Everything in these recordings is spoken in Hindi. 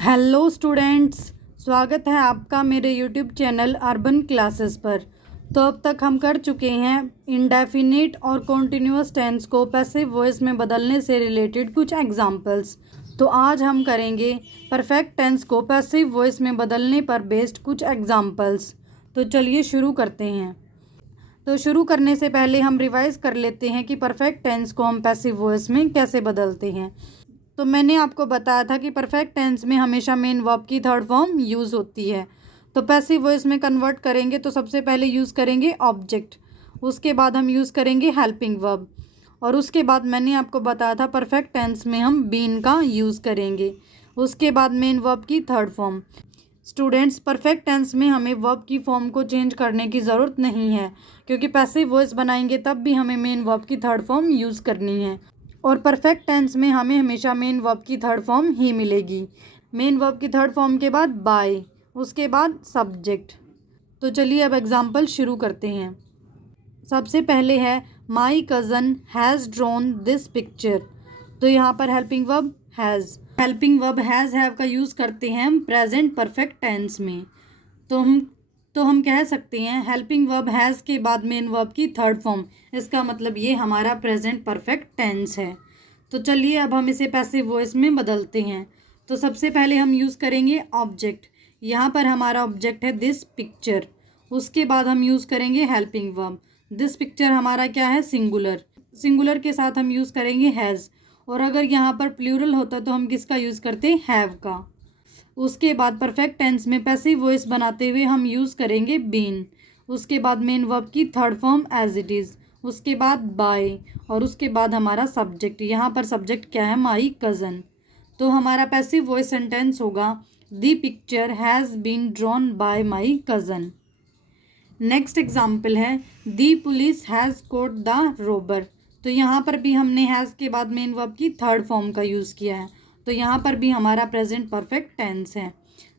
हेलो स्टूडेंट्स, स्वागत है आपका मेरे यूट्यूब चैनल अर्बन क्लासेस पर। तो अब तक हम कर चुके हैं इंडेफिनिट और कॉन्टिन्यूअस टेंस को पैसिव वॉइस में बदलने से रिलेटेड कुछ एग्जांपल्स। तो आज हम करेंगे परफेक्ट टेंस को पैसिव वॉइस में बदलने पर बेस्ड कुछ एग्जांपल्स। तो चलिए शुरू करते हैं। तो शुरू करने से पहले हम रिवाइज कर लेते हैं कि परफेक्ट टेंस को हम पैसिव वॉइस में कैसे बदलते हैं। तो मैंने आपको बताया था कि परफेक्ट टेंस में हमेशा मेन वर्ब की थर्ड फॉर्म यूज़ होती है। तो पैसिव वॉइस में कन्वर्ट करेंगे तो सबसे पहले यूज़ करेंगे ऑब्जेक्ट, उसके बाद हम यूज़ करेंगे हेल्पिंग वर्ब, और उसके बाद मैंने आपको बताया था परफेक्ट टेंस में हम बीन का यूज़ करेंगे, उसके बाद मेन वर्ब की third form. Students, perfect tense में हमें वर्ब की फॉर्म को चेंज करने की ज़रूरत नहीं है, क्योंकि पैसिव वॉइस बनाएंगे तब भी हमें मेन वर्ब की थर्ड फॉर्म यूज़ करनी है, और परफेक्ट टेंस में हमें हमेशा मेन वर्ब की थर्ड फॉर्म ही मिलेगी। मेन वर्ब की थर्ड फॉर्म के बाद बाय, उसके बाद सब्जेक्ट। तो चलिए अब एग्जांपल शुरू करते हैं। सबसे पहले है my cousin has drawn this picture. तो यहाँ पर helping verb has, helping verb have का यूज़ करते हैं हम प्रेजेंट परफेक्ट टेंस में। तो हम कह सकते हैं हेल्पिंग वर्ब हैज़ के बाद मेन वर्ब की थर्ड फॉर्म। इसका मतलब ये हमारा प्रेजेंट परफेक्ट टेंस है। तो चलिए अब हम इसे पैसिव वॉइस में बदलते हैं। तो सबसे पहले हम यूज़ करेंगे ऑब्जेक्ट। यहाँ पर हमारा ऑब्जेक्ट है दिस पिक्चर। उसके बाद हम यूज़ करेंगे हेल्पिंग वर्ब। दिस पिक्चर हमारा क्या है, सिंगुलर। सिंगुलर के साथ हम यूज़ करेंगे हैज़, और अगर यहाँ पर प्लूरल होता तो हम किसका यूज़ करते, हैव का। उसके बाद परफेक्ट टेंस में पैसिव वॉइस बनाते हुए हम यूज़ करेंगे बीन, उसके बाद मेन वर्ब की third form as it is, उसके बाद बाय, और उसके बाद हमारा सब्जेक्ट। यहाँ पर सब्जेक्ट क्या है, माई कज़न। तो हमारा पैसिव वॉइस सेंटेंस होगा the picture has been drawn by my cousin. Next example है the police has caught the robber. तो यहाँ पर भी हमने हैज़ के बाद मेन वर्ब की थर्ड फॉर्म का यूज़ किया है, तो यहाँ पर भी हमारा प्रेजेंट परफेक्ट टेंस है।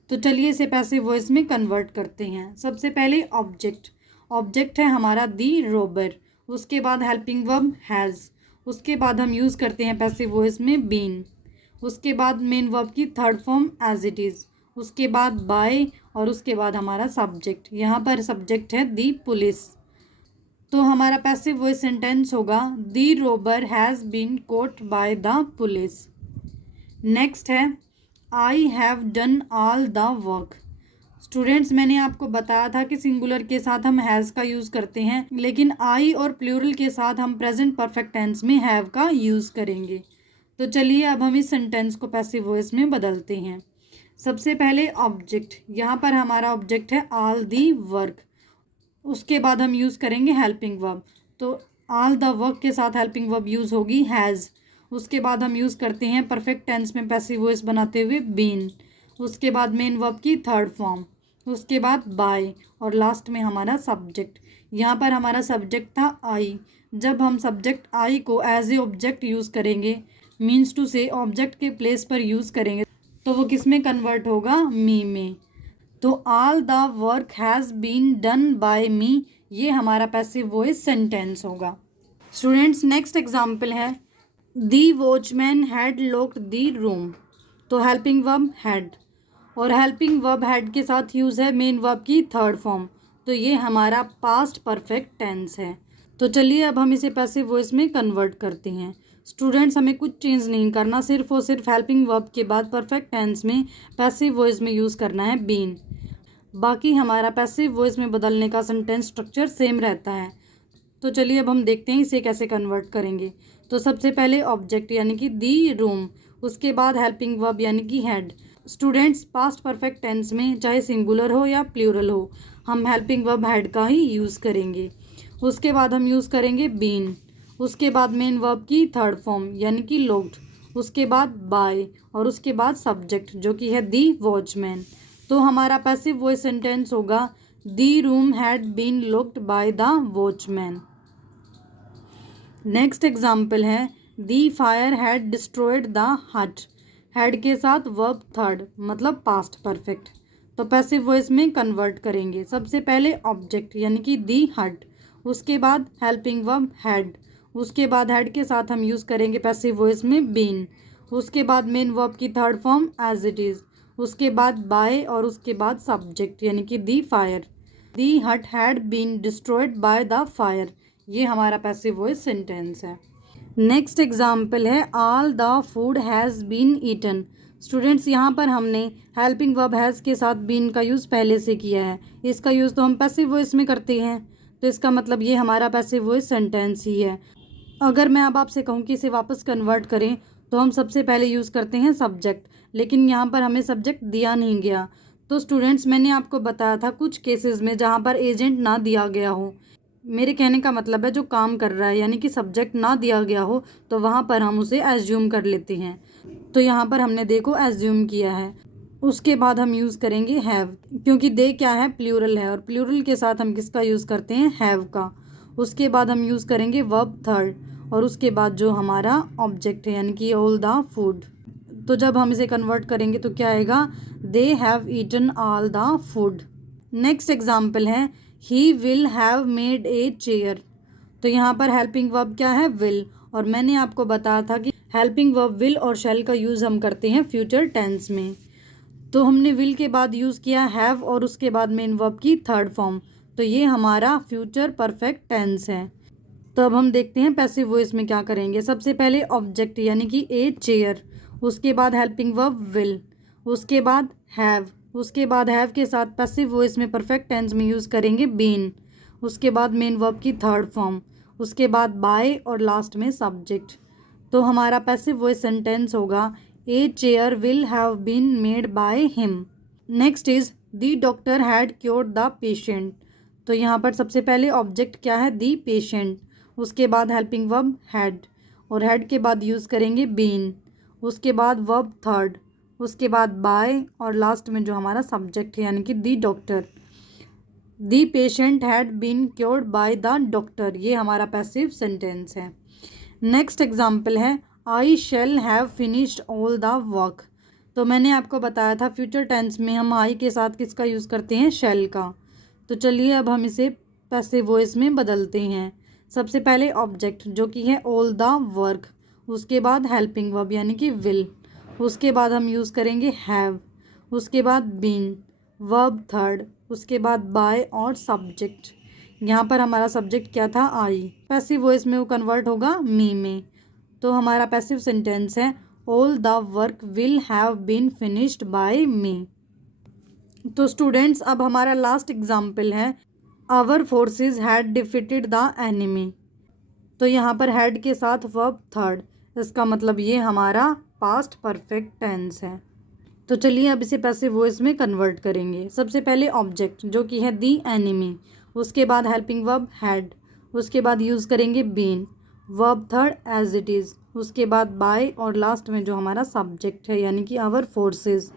तो चलिए इसे पैसिव वॉइस में कन्वर्ट करते हैं। सबसे पहले ऑब्जेक्ट, ऑब्जेक्ट है हमारा दी रोबर, उसके बाद हेल्पिंग वर्ब हैज़, उसके बाद हम यूज़ करते हैं पैसिव वॉइस में बीन, उसके बाद मेन वर्ब की third form as it is, उसके बाद बाय, और उसके बाद हमारा सब्जेक्ट। यहाँ पर सब्जेक्ट है दी पुलिस। तो हमारा पैसिव वॉइस सेंटेंस होगा the robber has been caught by the police. Next है I have done all the work. Students, मैंने आपको बताया था कि सिंगुलर के साथ हम हैज़ का यूज़ करते हैं, लेकिन आई और प्लूरल के साथ हम प्रेजेंट परफेक्ट टेंस में हैव का यूज़ करेंगे। तो चलिए अब हम इस सेंटेंस को पैसिव वॉइस में बदलते हैं। सबसे पहले ऑब्जेक्ट, यहाँ पर हमारा ऑब्जेक्ट है ऑल दी वर्क, उसके बाद हम यूज़ करेंगे हेल्पिंग वर्ब। तो ऑल द वर्क के साथ हेल्पिंग वर्ब यूज़ होगी हैज़, उसके बाद हम यूज़ करते हैं परफेक्ट टेंस में पैसिव वॉइस बनाते हुए बीन, उसके बाद मेन वर्ब की थर्ड फॉर्म, उसके बाद बाय, और लास्ट में हमारा सब्जेक्ट। यहाँ पर हमारा सब्जेक्ट था आई। जब हम सब्जेक्ट आई को एज ए ऑब्जेक्ट यूज़ करेंगे, मीन्स टू से ऑब्जेक्ट के प्लेस पर यूज़ करेंगे, तो वो किस में कन्वर्ट होगा, मी में। तो all the work has been done by me, ये हमारा पैसिव वॉइस सेंटेंस होगा। स्टूडेंट्स, नेक्स्ट एग्जाम्पल है the watchman had locked the room. तो हेल्पिंग वर्ब हैड, और हेल्पिंग वर्ब हैड के साथ यूज़ है मेन वर्ब की थर्ड फॉर्म, तो ये हमारा पास्ट परफेक्ट टेंस है। तो चलिए अब हम इसे पैसिव वॉइस में कन्वर्ट करते हैं। स्टूडेंट्स, हमें कुछ चेंज नहीं करना, सिर्फ और सिर्फ हेल्पिंग वर्ब के बाद परफेक्ट टेंस में पैसिव वॉइस में यूज़ करना है बीन। बाकी हमारा पैसिव वॉइस में बदलने का सेंटेंस स्ट्रक्चर सेम रहता है। तो चलिए अब हम देखते हैं इसे कैसे कन्वर्ट करेंगे। तो सबसे पहले ऑब्जेक्ट यानी कि दी रूम, उसके बाद हेल्पिंग वर्ब यानी कि had. Students, past perfect tense में चाहे सिंगुलर हो या प्लूरल हो, हम हेल्पिंग वर्ब हैड का ही यूज़ करेंगे। उसके बाद हम यूज़ करेंगे बीन, उसके बाद मेन वर्ब की थर्ड फॉर्म यानी कि लॉक्ड, उसके बाद बाय, और उसके बाद सब्जेक्ट जो कि है दी वॉचमैन। तो हमारा पैसिव वॉइस सेंटेंस होगा the room had been locked by the watchman. Next example है the fire had destroyed the hut. हैड के साथ वर्ब थर्ड मतलब पास्ट परफेक्ट, तो पैसिव वॉइस में कन्वर्ट करेंगे। सबसे पहले ऑब्जेक्ट यानी कि दी हट, उसके बाद हेल्पिंग वर्ब हैड, उसके बाद हैड के साथ हम यूज़ करेंगे पैसिव वॉइस में बीन, उसके बाद मेन वर्ब की third form as it is, उसके बाद बाय और उसके बाद सब्जेक्ट यानी कि दी fire. The hut had been destroyed by the fire, ये हमारा पैसिव वॉइस सेंटेंस है। नेक्स्ट एग्जाम्पल है all the food has been eaten. Students यहाँ पर हमने हेल्पिंग वर्ब हैज़ के साथ बीन का यूज़ पहले से किया है, इसका यूज़ तो हम पैसिव वॉइस में करते हैं, तो इसका मतलब ये हमारा पैसिव वॉइस सेंटेंस ही है। अगर मैं अब आपसे कहूँ कि इसे वापस कन्वर्ट करें तो हम सबसे पहले यूज़ करते हैं सब्जेक्ट, लेकिन यहाँ पर हमें सब्जेक्ट दिया नहीं गया। तो स्टूडेंट्स मैंने आपको बताया था कुछ केसेस में जहाँ पर एजेंट ना दिया गया हो, मेरे कहने का मतलब है जो काम कर रहा है यानी कि सब्जेक्ट ना दिया गया हो, तो वहाँ पर हम उसे एज्यूम कर लेते हैं। तो यहाँ पर हमने दे को एज्यूम किया है। उसके बाद हम यूज़ करेंगे हैव, क्योंकि दे क्या है, प्लूरल है, और प्लूरल के साथ हम किसका यूज़ करते हैं, हैव का। उसके बाद हम यूज़ करेंगे वर्ब थर्ड, और उसके बाद जो हमारा ऑब्जेक्ट है यानी कि ऑल द फूड। तो जब हम इसे कन्वर्ट करेंगे तो क्या आएगा, they have eaten all the food. Next example है he will have made a chair. तो यहाँ पर हेल्पिंग वर्ब क्या है, विल, और मैंने आपको बताया था कि हेल्पिंग वर्ब विल और शैल का यूज़ हम करते हैं फ्यूचर टेंस में। तो हमने विल के बाद यूज़ किया हैव और उसके बाद मेन वर्ब की थर्ड फॉर्म, तो ये हमारा फ्यूचर परफेक्ट टेंस है। तो अब हम देखते हैं पैसिव वॉइस में क्या करेंगे। सबसे पहले ऑब्जेक्ट यानी कि ए चेयर, उसके बाद हेल्पिंग वर्ब विल, उसके बाद हैव, उसके बाद हैव के साथ पैसिव वॉइस में परफेक्ट टेंस में यूज़ करेंगे बीन, उसके बाद मेन वर्ब की थर्ड फॉर्म, उसके बाद बाय और लास्ट में सब्जेक्ट। तो हमारा पैसिव वॉइस सेंटेंस होगा a chair will have been made by him. Next is the doctor had cured the patient. तो यहाँ पर सबसे पहले ऑब्जेक्ट क्या है, दी पेशेंट, उसके बाद हेल्पिंग वर्ब हैड, और हैड के बाद यूज़ करेंगे बीन, उसके बाद वर्ब थर्ड, उसके बाद बाय और लास्ट में जो हमारा सब्जेक्ट है यानी कि the doctor. The patient had been cured by the doctor, ये हमारा पैसिव सेंटेंस है। नेक्स्ट एग्जाम्पल है I shall have finished all the work. तो मैंने आपको बताया था फ्यूचर टेंस में हम आई के साथ किसका यूज़ करते हैं, शैल का। तो चलिए अब हम इसे पैसिव वॉइस में बदलते हैं। सबसे पहले ऑब्जेक्ट जो कि है ऑल द वर्क, उसके बाद हेल्पिंग वर्ब यानी कि विल, उसके बाद हम यूज़ करेंगे हैव, उसके बाद बीन, वर्ब थर्ड, उसके बाद बाय और सब्जेक्ट। यहाँ पर हमारा सब्जेक्ट क्या था, आई। पैसिव वॉइस में वो कन्वर्ट होगा मी में। तो हमारा पैसिव सेंटेंस है all the work will have been finished by me. तो स्टूडेंट्स अब हमारा लास्ट एग्जाम्पल है our forces had defeated the enemy. तो यहाँ पर हैड के साथ वर्ब थर्ड, इसका मतलब ये हमारा पास्ट परफेक्ट टेंस है। तो चलिए अब इसे पैसिव वॉइस में कन्वर्ट करेंगे। सबसे पहले ऑब्जेक्ट जो कि है दी एनिमी, उसके बाद हेल्पिंग वर्ब हैड, उसके बाद यूज़ करेंगे been, verb third as it is, उसके बाद बाय और लास्ट में जो हमारा सब्जेक्ट है यानी कि आवर फोर्सेस।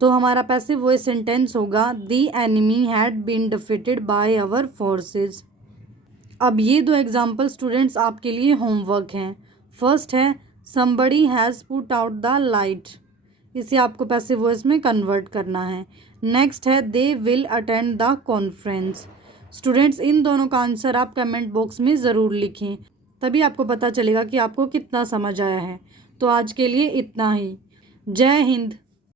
तो हमारा पैसिव वॉइस सेंटेंस होगा the enemy had been defeated by our forces. अब ये दो एग्जाम्पल स्टूडेंट्स आपके लिए होमवर्क हैं। फर्स्ट है somebody has put out the light, इसे आपको पैसिव वॉइस में कन्वर्ट करना है। नेक्स्ट है they will attend the conference. Students in दोनों का आंसर आप कमेंट बॉक्स में ज़रूर लिखें, तभी आपको पता चलेगा कि आपको कितना समझ आया है। तो आज के लिए इतना ही। जय हिंद।